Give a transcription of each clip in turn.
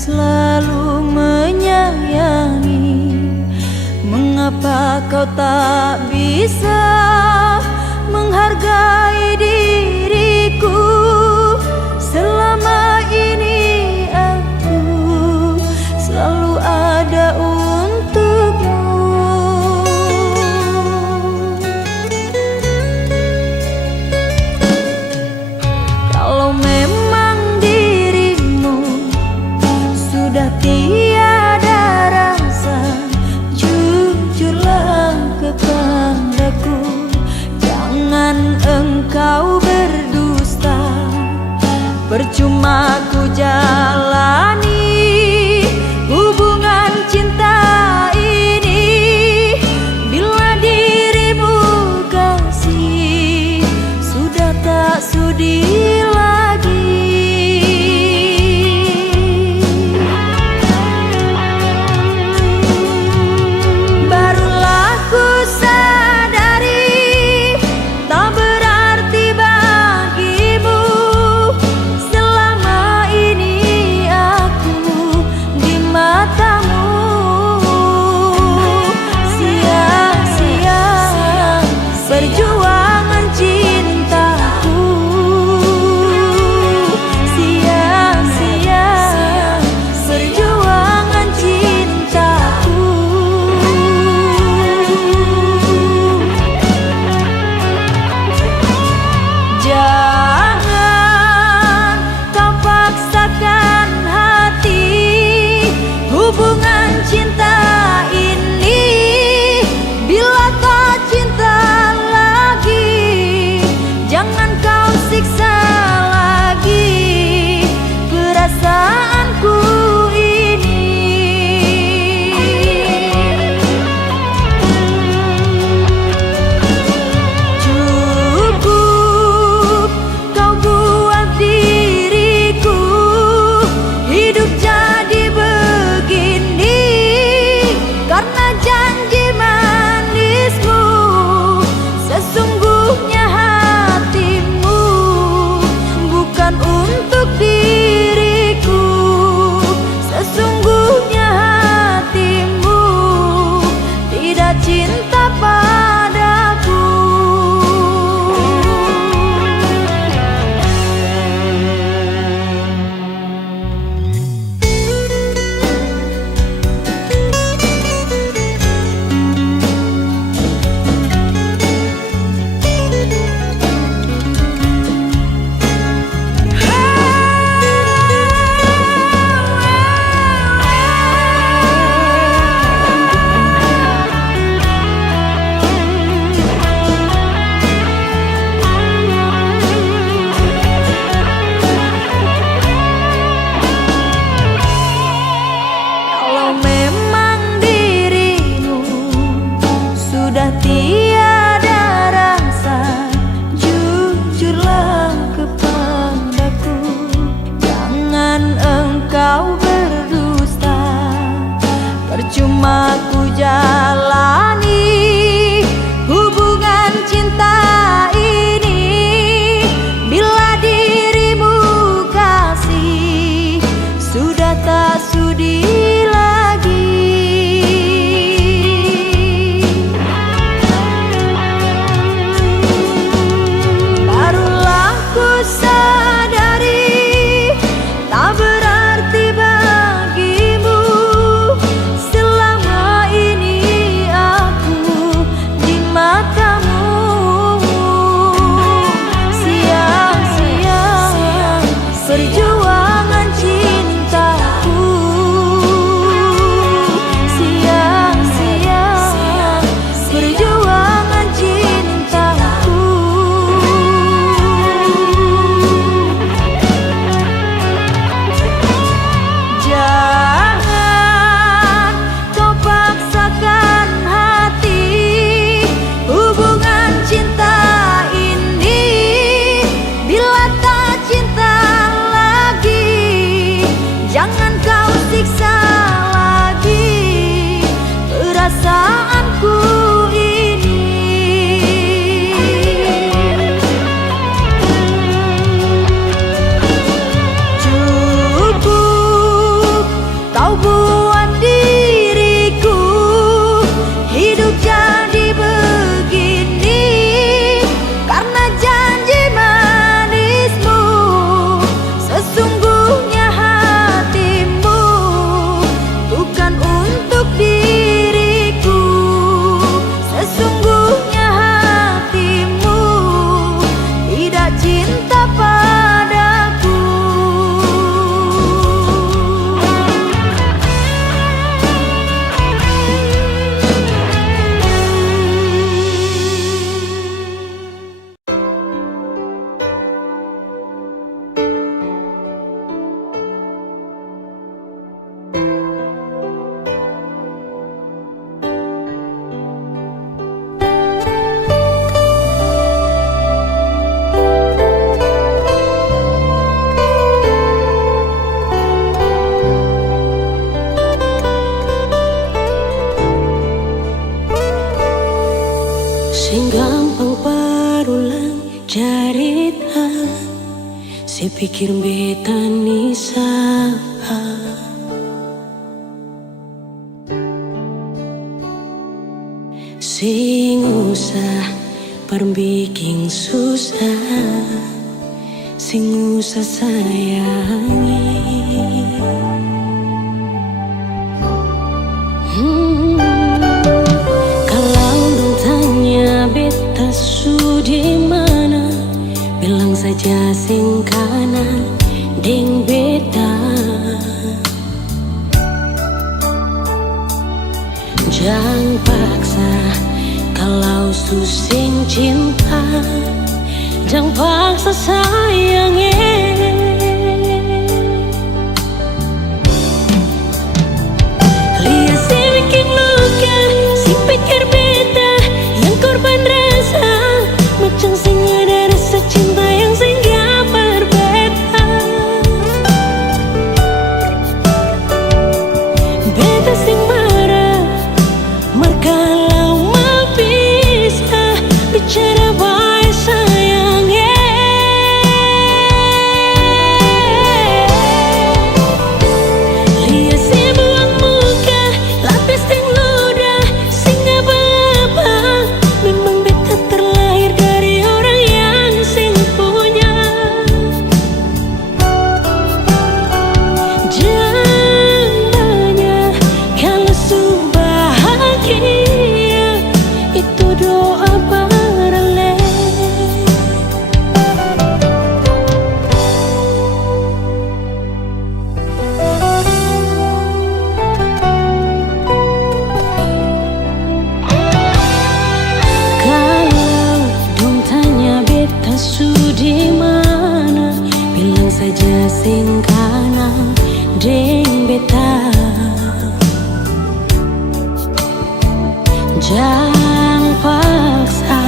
selalu menyayangi. Mengapa kau tak bisa menghargai diriku? Selama ini aku selalu ada untukmu. Kalau memang dirimu sudah tiada rasa, jujurlah kepadaku. Jangan engkau berdusta. Percuma ku jalani hubungan cinta ini bila dirimu kasih sudah tak sudi lagi. Barulah ku sadari tak berarti bagimu selama ini pikir beta nisa sing usah perbikin susah, sing usah sayangi. Kalau dong tanya beta su di mana, bilang saja sing kanan deng beta. Jangan paksa kalau su sing cinta, jangan paksa sayangnya. Lihat si bikin luka, si pikir beta yang korban rasa, macam sing ada rasa cinta yang singgah berbeda. Beta sing marah, kalau mau bisa bicara baik sayangnya. Lihat si buang muka, lapis yang ludah, sing apa-apa. Memang beta terlahir dari orang yang sing punya. Jangan tanya kalau su bahagia, itu doa barale. Kalau dong tanya beta su di mana, bilang saja sing kanan deng beta. Jangan paksa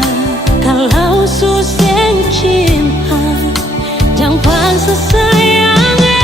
kalau su sing cinta, jangan paksa sayangnya.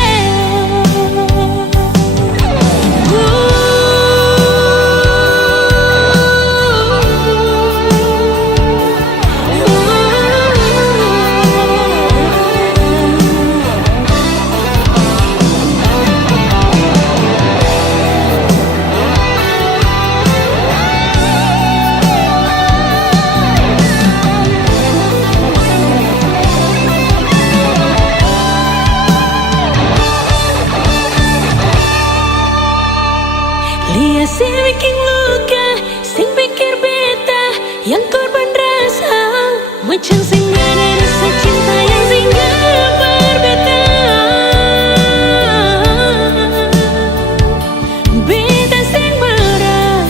Lihat si bikin luka, sing pikir beta yang korban rasa, macam sing ada rasa cinta yang singgah berbeda. Beta sing marah,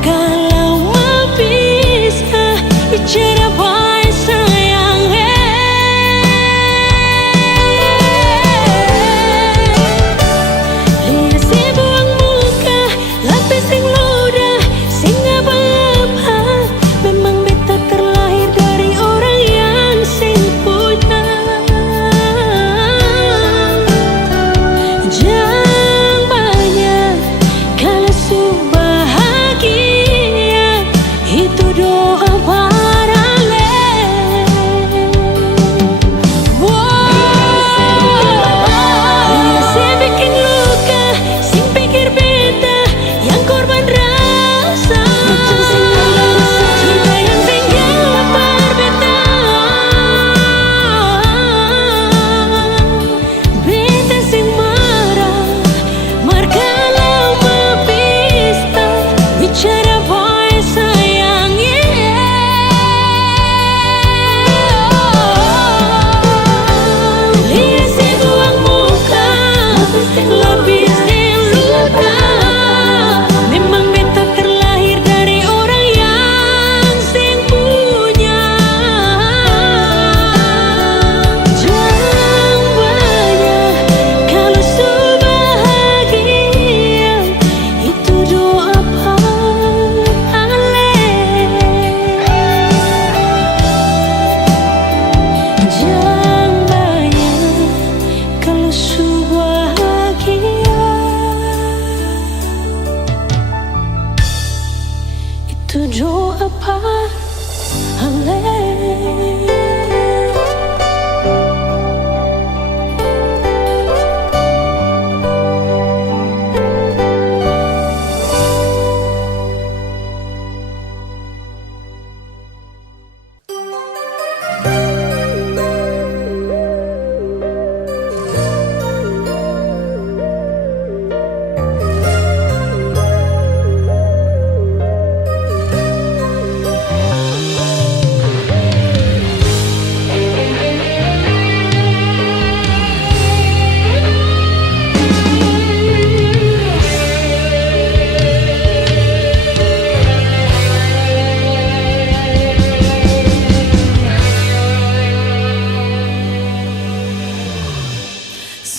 kalau mau bisa bicara baik sayangnya. Lihat si buang muka, lapis sing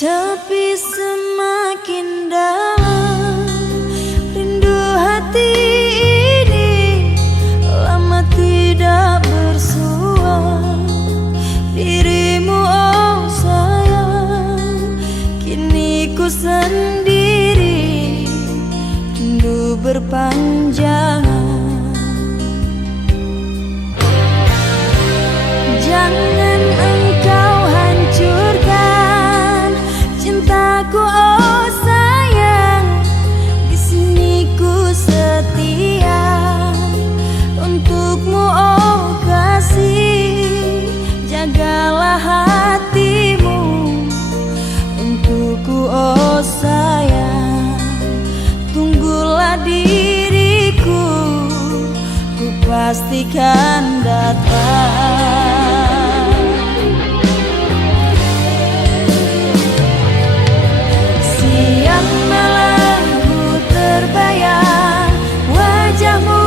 Sepi semakin dalam, rindu hati ini lama tidak bersua. Dirimu oh sayang, kini ku sendiri, rindu berpanjangan. Jangan engkau hancurkan cintaku oh sayang, di sini ku setia untukmu oh kasih. Jagalah hatimu untukku oh sayang, tunggulah diriku, ku pastikan datang. Siang malam ku terbayang wajahmu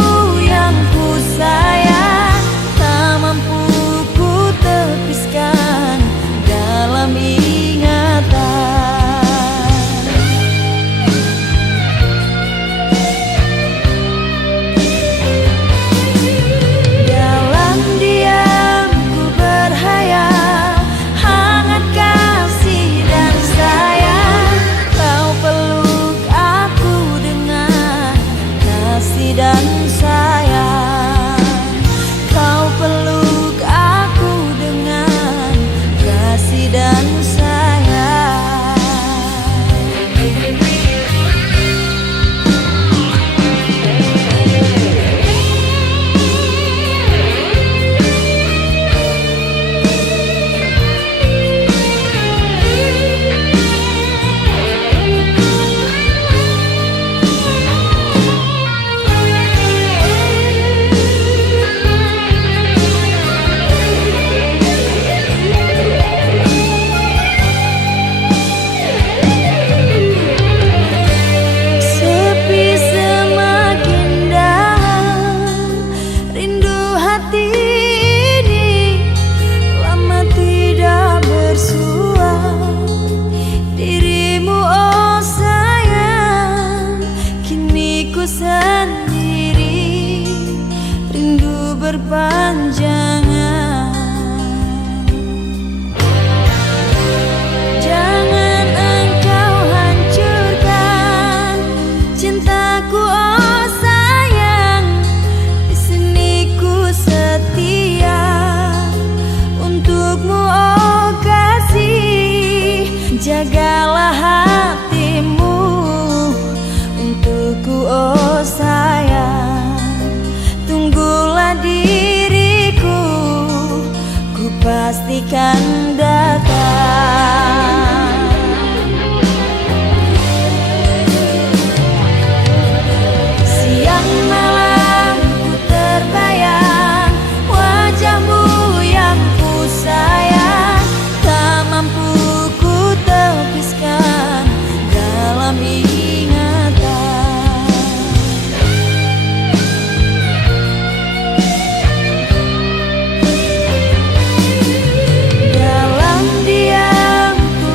yang ku sayang, tak mampu ku tepiskan dalam ingatan. Dalam diam ku berhayal hangat kasih dan sayang, kau peluk aku dengan kasih dan sayang. Kau peluk aku dengan kasih dan sayang. Sepi semakin dalam, rindu hati ini lama tidak bersua. Dirimu oh sayang, kini ku sendiri, rindu berpanjangan. Jangan engkau hancurkan cintaku oh sayang, di sini ku setia untukmu oh kasih. Jagalah hatimu untukku oh sayang, tunggulah diriku, ku pastikan datang. Siang malam ku terbayang wajahmu yang ku sayang, tak mampu ku tepiskan dalam ingatan. Dalam diam ku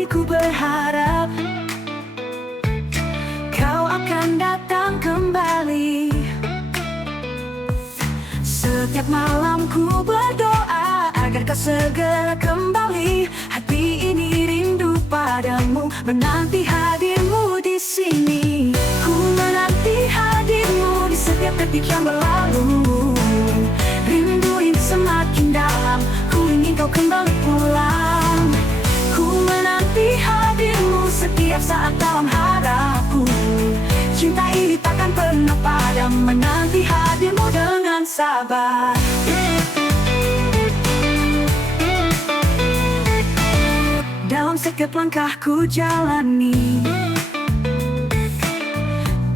hatiku berharap kau akan datang kembali. Setiap malam ku berdoa agar kau segera kembali. Hati ini rindu padamu, menanti hadirmu di sini. Ku menanti hadirmu di setiap detik yang berlalu. Rindu ini semakin dalam, ku ingin kau kembali pulang. Ku menanti hadirmu setiap saat dalam harapku. Cinta ini takkan pernah padam, menanti hadirmu dengan sabar. Dalam setiap langkah ku jalani,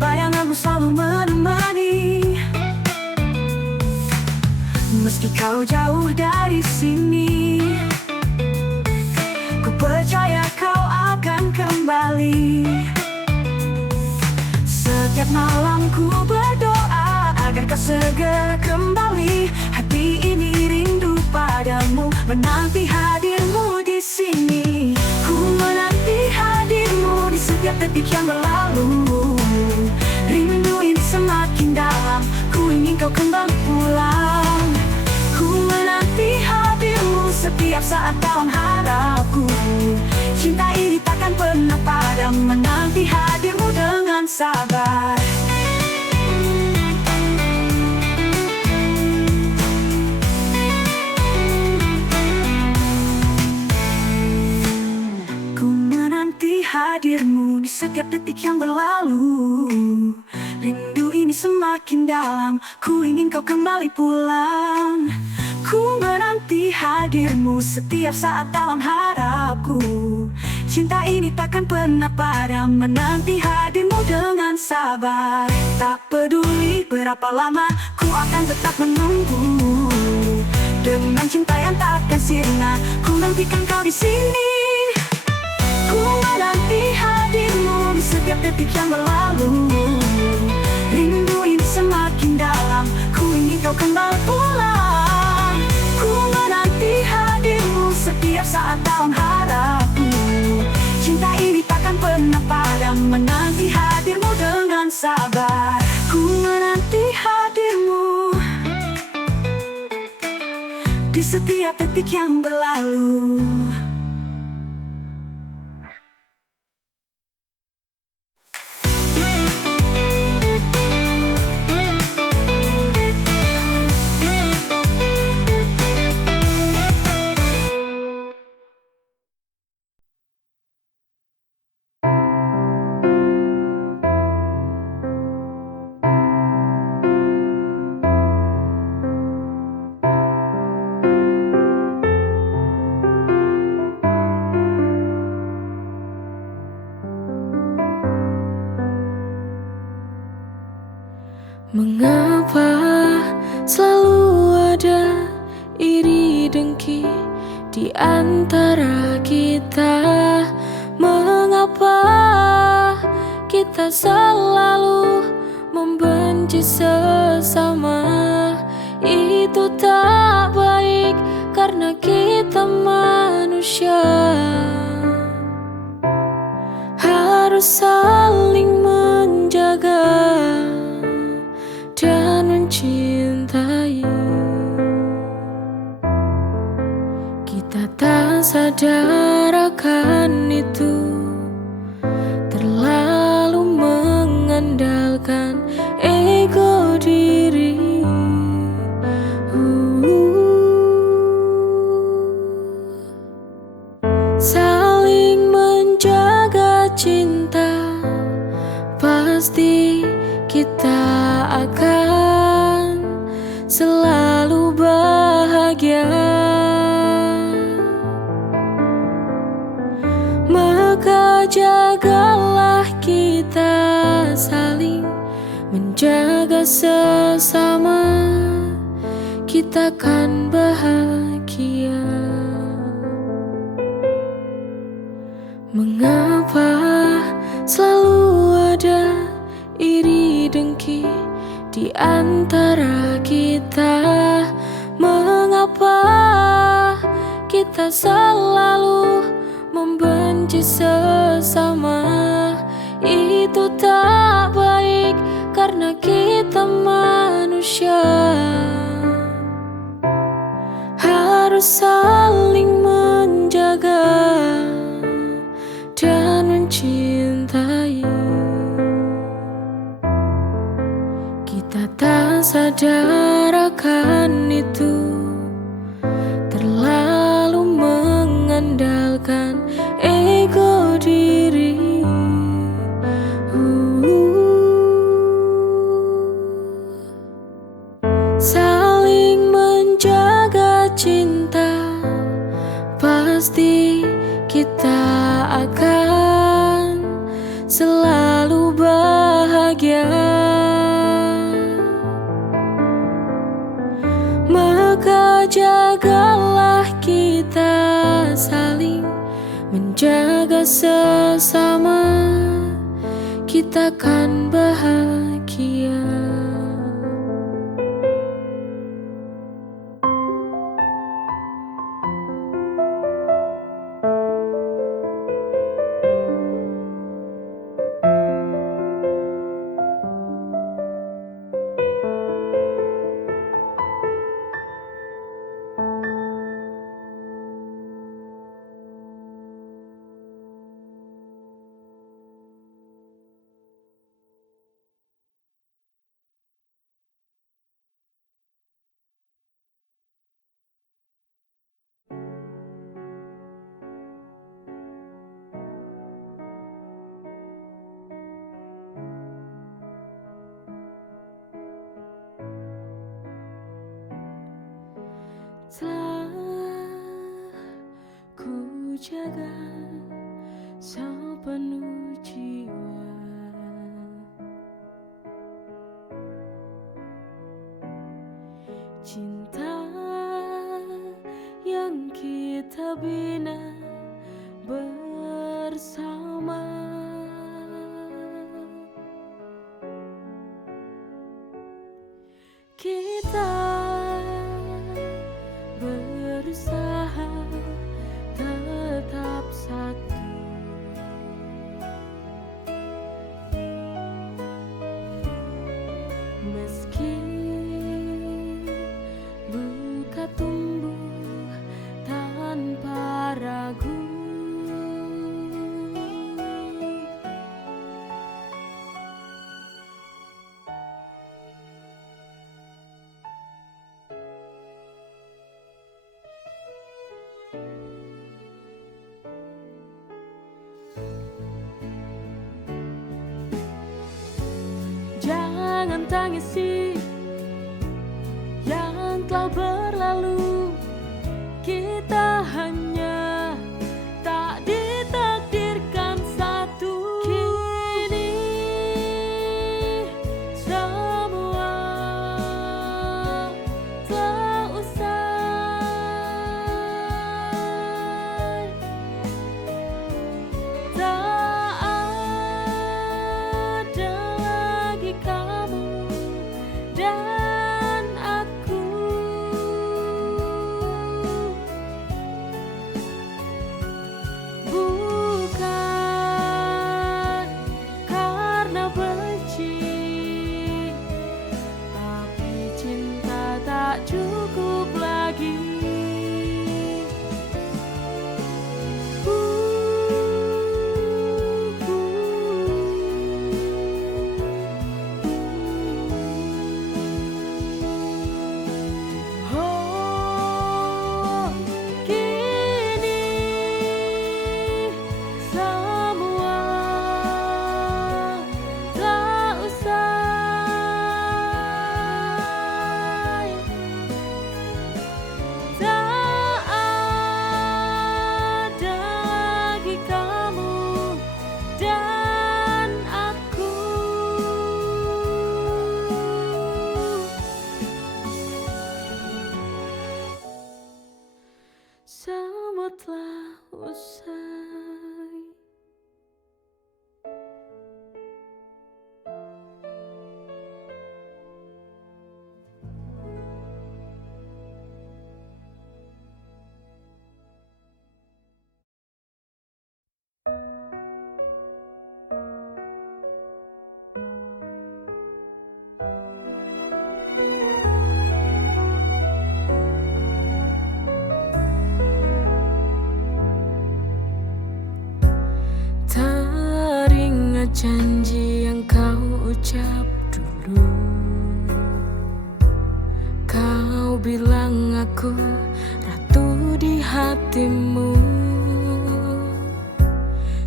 bayanganmu selalu menemani. Meski kau jauh dari sini, ku percaya kau akan kembali. Setiap malam ku berdoa agar kau segera kembali. Hati ini rindu padamu, menanti hadirmu di sini. Ku menanti hadirmu di setiap detik yang berlalu. Rindu ini semakin dalam, ku ingin kau kembali pulang. Ku menanti hadirmu setiap saat dalam harapku. Cinta ini takkan pernah padam, menanti hadirmu dengan sabar. Ku menanti hadirmu di setiap detik yang berlalu. Rindu ini semakin dalam, ku ingin kau kembali pulang. Ku menanti hadirmu setiap saat dalam harapku. Cinta ini takkan pernah padam, menanti hadirmu dengan sabar. Tak peduli berapa lama, ku akan tetap menunggu. Dengan cinta yang takkan sirna, ku nantikan kau di sini. Ku menanti hadirmu di setiap detik yang berlalu. Rindu ini semakin dalam, ku ingin kau kembali pulang. Ku menanti hadirmu setiap saat dalam harapku. Cinta ini takkan pernah padam, menanti hadirmu dengan sabar. Ku menanti hadirmu di setiap detik yang berlalu. Mengapa selalu ada iri dengki di antara kita? Mengapa kita selalu membenci sesama? Itu tak baik karena kita manusia. Harus saling menjaga dan mencintai. Kita tak sadar akan itu, terlalu mengandalkan ego diri. Saling menjaga cinta, pasti kita akan selalu bahagia. Maka jagalah kita saling menjaga sesama, kita akan bahagia. Mengapa selalu ada iri dengki di antara kita? Mengapa kita selalu membenci benci sesama itu tak baik, karena kita manusia harus saling menjaga dan mencintai. Kita tak sadar akan itu, terlalu mengandalkan ego diri. Saling menjaga cinta, pasti kita akan selalu bahagia. Maka jagalah kita saling menjaga sesama, kita kan bahagia. Telah ku jaga sepenuh jiwa, cinta yang kita bina bersama. Kita berusaha tetap satu, meski luka tumbuh tanpa ragu. Jangan tangisi yang telah berlalu, kita hanya tak ditakdirkan satu. Kini semua telah usai, tak ada lagi kamu dan aku. Bukan karena benci, tapi cinta tak cukup lagi. Oh, kini semua tak usai, bilang aku ratu di hatimu.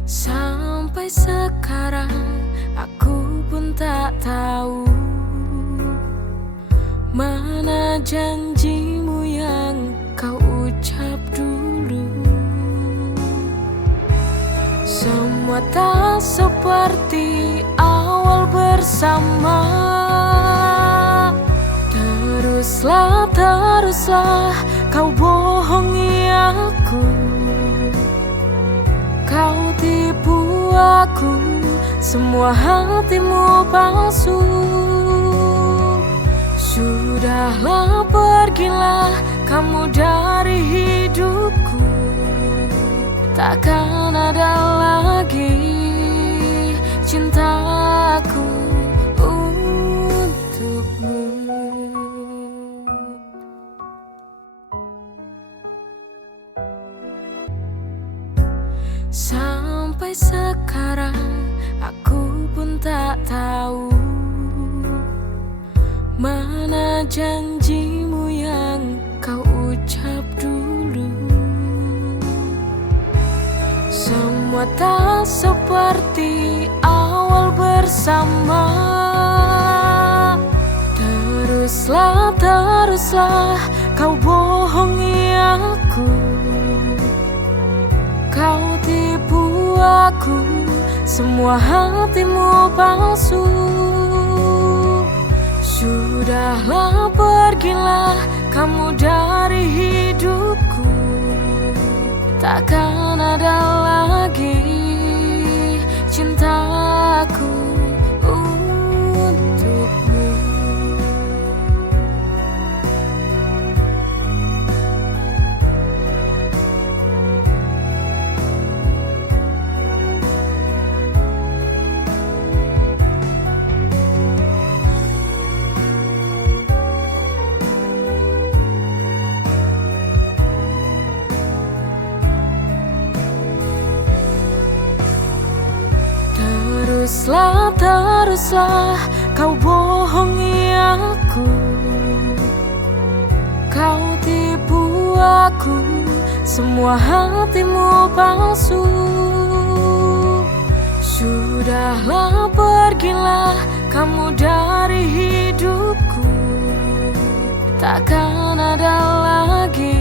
Sampai sekarang aku pun tak tahu mana janjimu yang kau ucap dulu. Semua tak seperti awal bersama. Teruslah kau bohongi aku. Kau tipu aku, semua hatimu palsu. Sudahlah, pergilah kamu dari hidupku. Takkan ada lagi cintaku untukmu. Sampai sekarang aku pun tak tahu mana janjimu yang kau ucap dulu. Semua tak seperti awal bersama. Teruslah kau bohongi aku. Kau tipu aku, semua hatimu palsu. Sudahlah, pergilah kamu dari hidupku. Takkan ada lagi cintaku untukmu. Teruslah kau bohongi aku. Kau tipu aku, semua hatimu palsu. Sudahlah, pergilah kamu dari hidupku. Takkan ada lagi